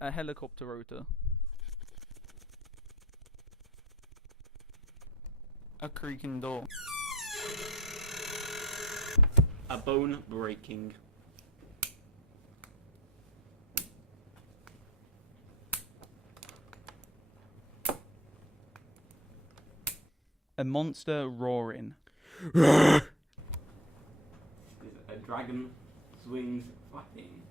A helicopter rotor. A creaking door. A bone breaking. A monster roaring. A dragon swings flapping.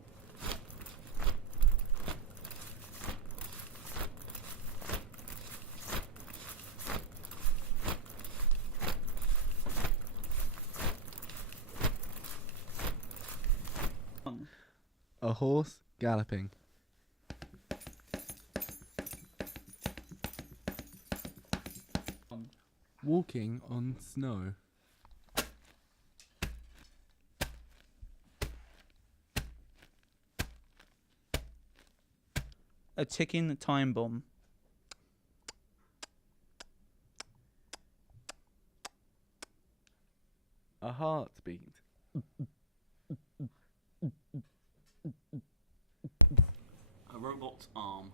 A horse galloping. Walking on snow. A ticking time bomb. A heartbeat. A robot's arm.